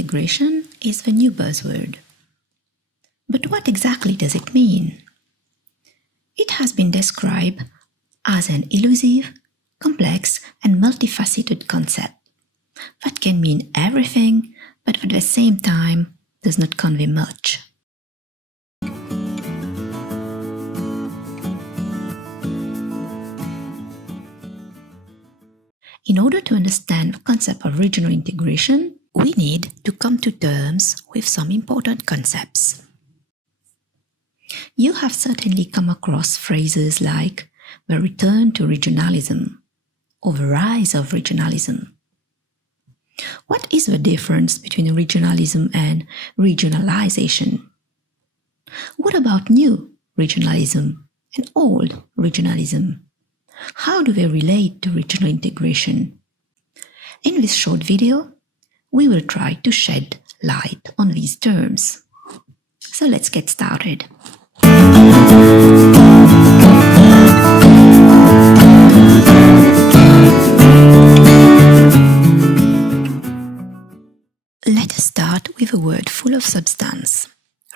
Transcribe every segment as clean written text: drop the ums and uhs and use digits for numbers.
integration is the new buzzword. But what exactly does it mean? It has been described as an elusive, complex, and multifaceted concept that can mean everything, but at the same time does not convey much. In order to understand the concept of regional integration, we need to come to terms with some important concepts. You have certainly come across phrases like the return to regionalism or the rise of regionalism. What is the difference between regionalism and regionalisation? What about new regionalism and old regionalism? How do they relate to regional integration? In this short video, we will try to shed light on these terms. So let's get started. Let us start with a word full of substance: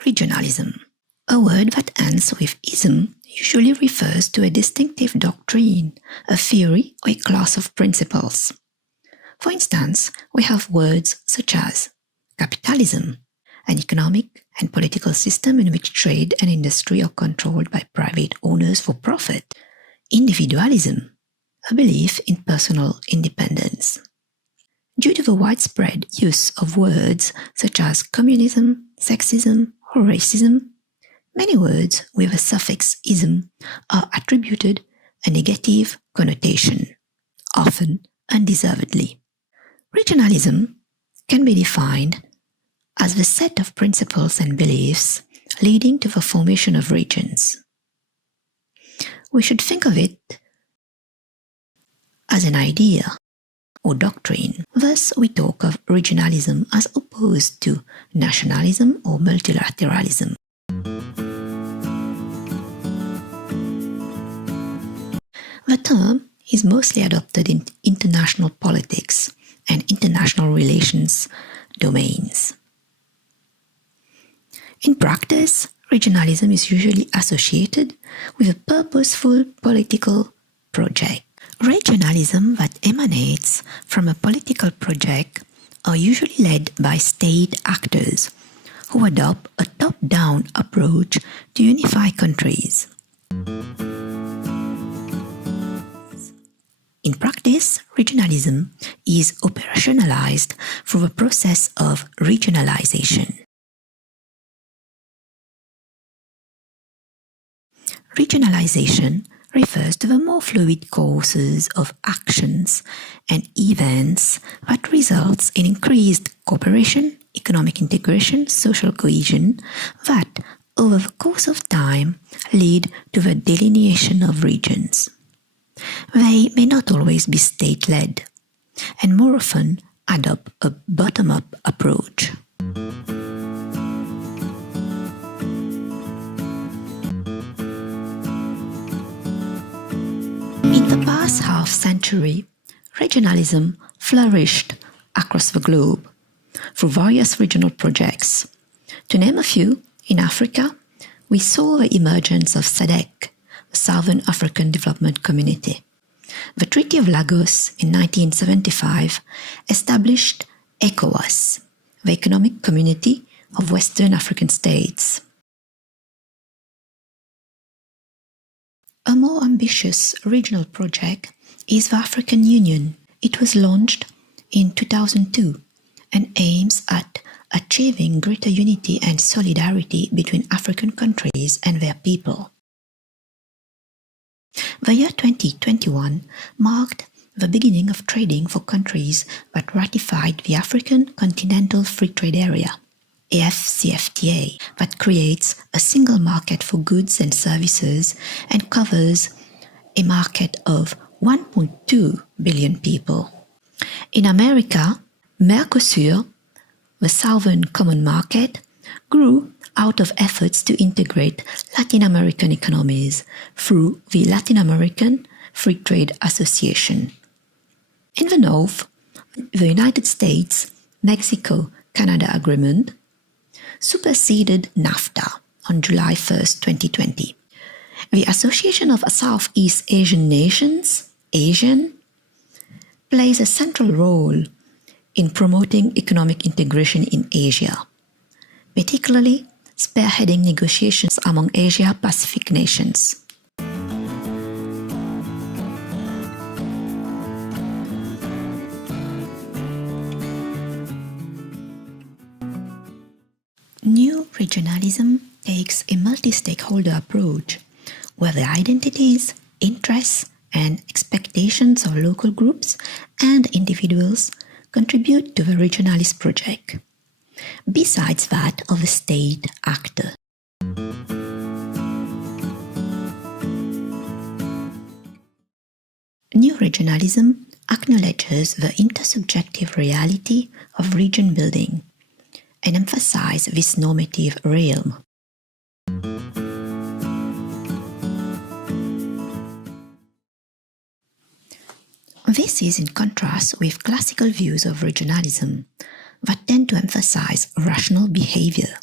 regionalism. A word that ends with ism usually refers to a distinctive doctrine, a theory, or a class of principles. For instance, we have words such as capitalism, an economic and political system in which trade and industry are controlled by private owners for profit; individualism, a belief in personal independence. Due to the widespread use of words such as communism, sexism, or racism, many words with a suffix ism are attributed a negative connotation, often undeservedly. Regionalism can be defined as the set of principles and beliefs leading to the formation of regions. We should think of it as an idea or doctrine. Thus, we talk of regionalism as opposed to nationalism or multilateralism. The term is mostly adopted in international politics and international relations domains. In practice, regionalism is usually associated with a purposeful political project. Regionalism that emanates from a political project are usually led by state actors who adopt a top-down approach to unify countries. In practice, regionalism is operationalized through a process of regionalisation. Regionalisation refers to the more fluid courses of actions and events that results in increased cooperation, economic integration, social cohesion that, over the course of time, lead to the delineation of regions. They may not always be state-led, and more often adopt a bottom-up approach. In the past half-century, regionalism flourished across the globe through various regional projects. To name a few, in Africa, we saw the emergence of SADC, the Southern African Development Community. The Treaty of Lagos in 1975 established ECOWAS, the Economic Community of Western African States. A more ambitious regional project is the African Union. It was launched in 2002 and aims at achieving greater unity and solidarity between African countries and their people. The year 2021 marked the beginning of trading for countries that ratified the African Continental Free Trade Area, AFCFTA, that creates a single market for goods and services and covers a market of 1.2 billion people. In America, Mercosur, the Southern Common Market, grew out of efforts to integrate Latin American economies through the Latin American Free Trade Association. In the north, the United States, Mexico, Canada Agreement superseded NAFTA on July 1st, 2020. The Association of Southeast Asian Nations, ASEAN, plays a central role in promoting economic integration in Asia, particularly spearheading negotiations among Asia-Pacific nations. New regionalism takes a multi-stakeholder approach, where the identities, interests, and expectations of local groups and individuals contribute to the regionalist project, besides that of a state actor. New regionalism acknowledges the intersubjective reality of region building and emphasizes this normative realm. This is in contrast with classical views of regionalism that tend to emphasize rational behavior,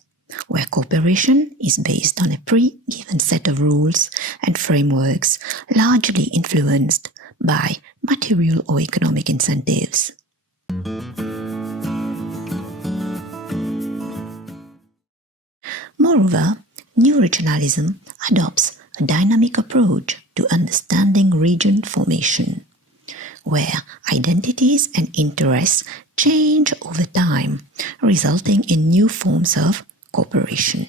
where cooperation is based on a pre-given set of rules and frameworks largely influenced by material or economic incentives. Moreover, new regionalism adopts a dynamic approach to understanding region formation, where identities and interests change over time, resulting in new forms of cooperation.